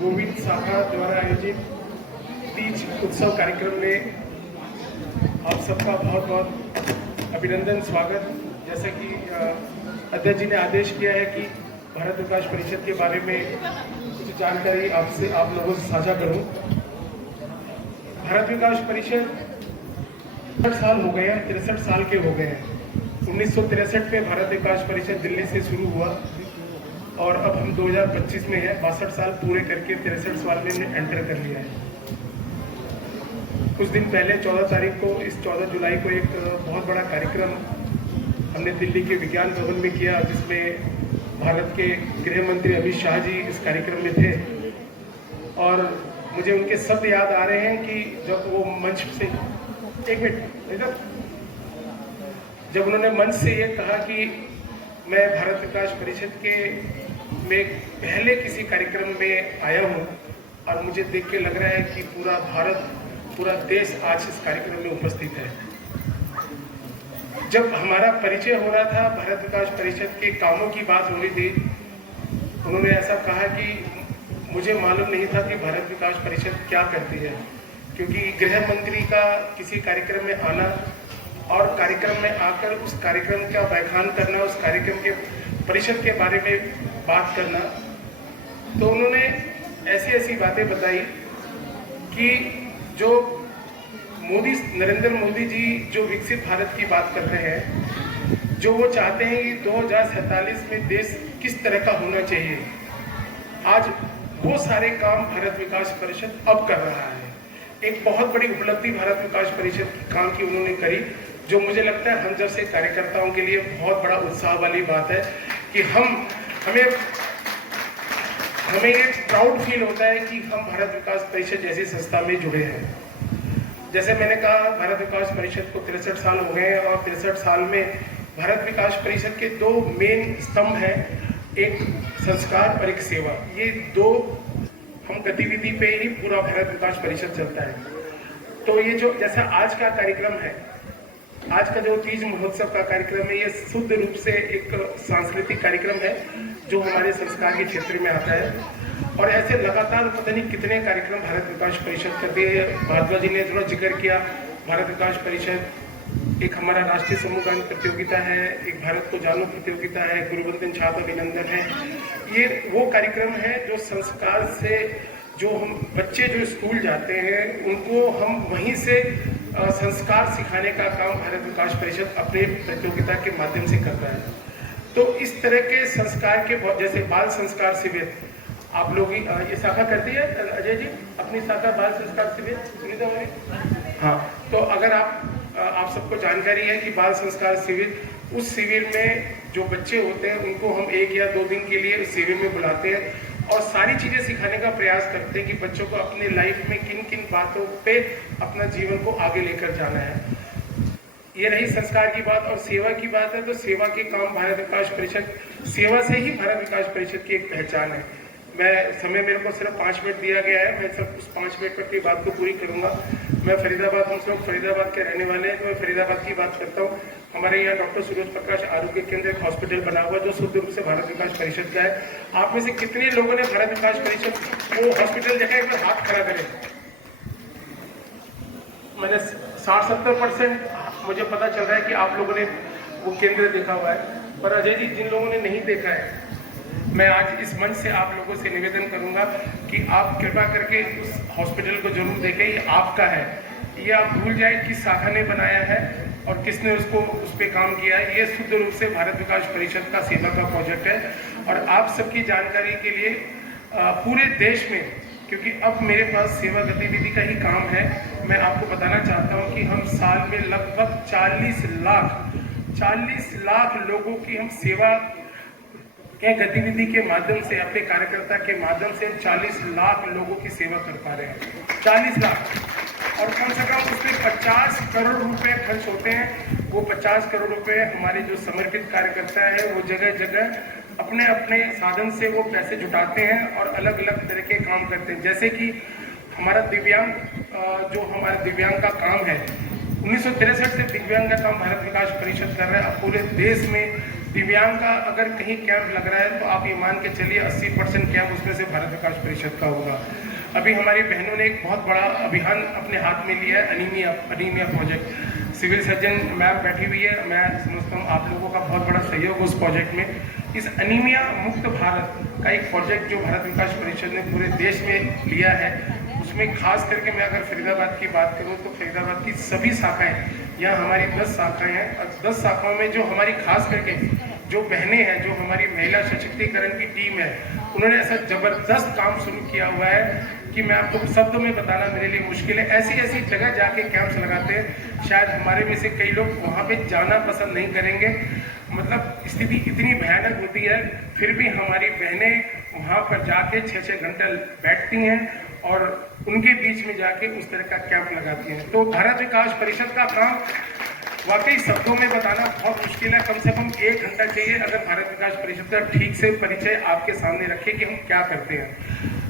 गोविंद शाखा द्वारा आयोजित तीज उत्सव कार्यक्रम में आप सबका बहुत बहुत अभिनंदन, स्वागत। जैसा कि अध्यक्ष जी ने आदेश किया है कि भारत विकास परिषद के बारे में कुछ जानकारी आपसे आप लोगों से साझा करूं। भारत विकास परिषद 63 साल हो गए हैं, 63 साल के हो गए हैं। 1963 में भारत विकास परिषद दिल्ली से शुरू हुआ और अब हम 2025 में है। 62 साल पूरे करके 63 साल में एंटर कर लिया है। कुछ दिन पहले 14 तारीख को, इस 14 जुलाई को एक बहुत बड़ा कार्यक्रम हमने दिल्ली के विज्ञान भवन में किया, जिसमें भारत के गृह मंत्री अमित शाह जी इस कार्यक्रम में थे। और मुझे उनके शब्द याद आ रहे हैं कि जब वो मंच से जब उन्होंने मंच से ये कहा कि मैं भारत विकास परिषद के में पहले किसी कार्यक्रम में आया हूँ और मुझे देख के लग रहा है कि पूरा भारत, पूरा देश आज इस कार्यक्रम में उपस्थित है। जब हमारा परिचय हो रहा था, भारत विकास परिषद के कामों की बात हो रही थी, उन्होंने ऐसा कहा कि मुझे मालूम नहीं था कि भारत विकास परिषद क्या करती है, क्योंकि गृह मंत्री का किसी कार्यक्रम में आना और कार्यक्रम में आकर उस कार्यक्रम का व्याख्यान करना, उस कार्यक्रम के परिषद के बारे में बात करना, तो उन्होंने ऐसी ऐसी बातें बताई कि जो नरेंद्र मोदी जी जो विकसित भारत की बात कर रहे हैं, जो वो चाहते हैं कि 2047 में देश किस तरह का होना चाहिए, आज वो सारे काम भारत विकास परिषद अब कर रहा है। एक बहुत बड़ी उपलब्धि भारत विकास परिषद की काम की उन्होंने करी, जो मुझे लगता है हम जैसे कार्यकर्ताओं के लिए बहुत बड़ा उत्साह वाली बात है कि हमें एक प्राउड फील होता है कि हम भारत विकास परिषद जैसी संस्था में जुड़े हैं। जैसे मैंने कहा, भारत विकास परिषद को 63 साल हो गए हैं और 63 साल में भारत विकास परिषद के दो मेन स्तंभ हैं, एक संस्कार और एक सेवा। ये दो हम गतिविधि पे ही पूरा भारत विकास परिषद चलता है। तो ये जो जैसा आज का कार्यक्रम है, आज का जो तीज महोत्सव का कार्यक्रम है, ये शुद्ध रूप से एक सांस्कृतिक कार्यक्रम है जो हमारे संस्कार के क्षेत्र में आता है। और ऐसे लगातार पता नहीं कितने कार्यक्रम भारत विकास परिषद करती है। भारद्वाज जी ने थोड़ा जिक्र किया, भारत विकास परिषद एक हमारा राष्ट्रीय समूह गान प्रतियोगिता है, एक भारत को जानो प्रतियोगिता है, गुरुवंदन छात्र अभिनंदन है। ये वो कार्यक्रम है जो संस्कार से, जो हम बच्चे जो स्कूल जाते हैं उनको हम वहीं से संस्कार सिखाने का काम भारत विकास परिषद अपने प्रतियोगिता के माध्यम से करता है। तो इस तरह के संस्कार के, जैसे बाल संस्कार शिविर, आप लोग ये शाखा करती है अजय जी, अपनी शाखा बाल संस्कार शिविर सुनीता भाई? हाँ, तो अगर आप सबको जानकारी है कि बाल संस्कार शिविर, उस शिविर में जो बच्चे होते हैं उनको हम 1 या 2 दिन के लिए उस शिविर में बुलाते हैं और सारी चीजें सिखाने का प्रयास करते हैं कि बच्चों को अपने लाइफ में किन किन बातों पे अपना जीवन को आगे लेकर जाना है। ये रही संस्कार की बात। और सेवा की बात है तो सेवा के काम भारत विकास परिषद, सेवा से ही भारत विकास परिषद की एक पहचान है। समय मेरे को सिर्फ 5 मिनट दिया गया है, मैं सिर्फ उस 5 मिनट की बात को पूरी करूंगा। मैं फरीदाबाद, हम लोग फरीदाबाद के रहने वाले हैं, तो मैं फरीदाबाद की बात करता हूँ। हमारे यहाँ डॉक्टर सूरज प्रकाश आरोग्य केंद्र एक हॉस्पिटल बना हुआ जो शुद्ध रूप से भारत विकास परिषद का है। आप में से कितने लोगों ने भारत विकास परिषद वो हॉस्पिटल देखा है? एक हाथ खड़ा करें। मैंने 60-70% मुझे पता चल रहा है कि आप लोगों ने वो केंद्र देखा हुआ है। पर अजय जी, जिन लोगों ने नहीं देखा है, मैं आज इस मंच से आप लोगों से निवेदन करूंगा कि आप कृपा करके उस हॉस्पिटल को जरूर देखें। ये आपका है, ये आप भूल जाए किस शाखा ने बनाया है और किसने उसको उस पर काम किया है। ये शुद्ध रूप से भारत विकास परिषद का सेवा का प्रोजेक्ट है। और आप सबकी जानकारी के लिए पूरे देश में, क्योंकि अब मेरे पास सेवा गतिविधि का ही काम है, मैं आपको बताना चाहता हूँ कि हम साल में लगभग 40 लाख लोगों की हम सेवा के गतिविधि के माध्यम से, अपने कार्यकर्ता के माध्यम से 40 लाख लोगों की सेवा कर पा रहे हैं। 40 लाख, और कम से कम उसमें 50 करोड़ रुपए खर्च होते हैं। वो 50 करोड़ रुपए हमारे जो समर्पित कार्यकर्ता है वो जगह जगह अपने अपने साधन से वो पैसे जुटाते हैं और अलग अलग तरह के काम करते हैं। जैसे कि हमारा दिव्यांग, जो हमारा दिव्यांग का काम है, 1963 से दिव्यांग का काम भारत विकास परिषद कर रहा है। अब पूरे देश में दिव्यांग का अगर कहीं कैंप लग रहा है तो आप ये मान के चलिए 80% कैंप उसमें से भारत विकास परिषद का होगा। अभी हमारी बहनों ने एक बहुत बड़ा अभियान अपने हाथ में लिया है, anaemia project. Civil surgeon ma'am बैठी हुई है, मैं समझता हूँ आप लोगों का बहुत बड़ा सहयोग उस प्रोजेक्ट में। इस अनीमिया मुक्त भारत का एक प्रोजेक्ट जो भारत विकास परिषद ने पूरे देश में लिया है, उसमें खास करके मैं अगर फरीदाबाद की बात करूं तो फरीदाबाद की सभी शाखाएं, यहाँ हमारी 10 शाखाएं हैं और 10 शाखाओं में जो हमारी खास करके जो बहनें हैं, जो हमारी महिला सशक्तिकरण की टीम है, उन्होंने ऐसा जबरदस्त काम शुरू किया हुआ है कि मैं आपको शब्दों में बताना मेरे लिए मुश्किल है। ऐसी ऐसी जगह जाके कैंप्स लगाते हैं, शायद हमारे में से कई लोग वहाँ पे जाना पसंद नहीं करेंगे। मतलब स्थिति इतनी भयानक होती है, फिर भी हमारी बहनें वहाँ पर जाके 6-6 घंटे बैठती हैं और उनके बीच में जाके उस तरह का कैंप लगाती हैं। तो भारत विकास परिषद का काम वाकई शब्दों में बताना बहुत मुश्किल है। कम से कम 1 घंटा चाहिए अगर भारत विकास परिषद का ठीक से परिचय आपके सामने रखें कि हम क्या करते हैं।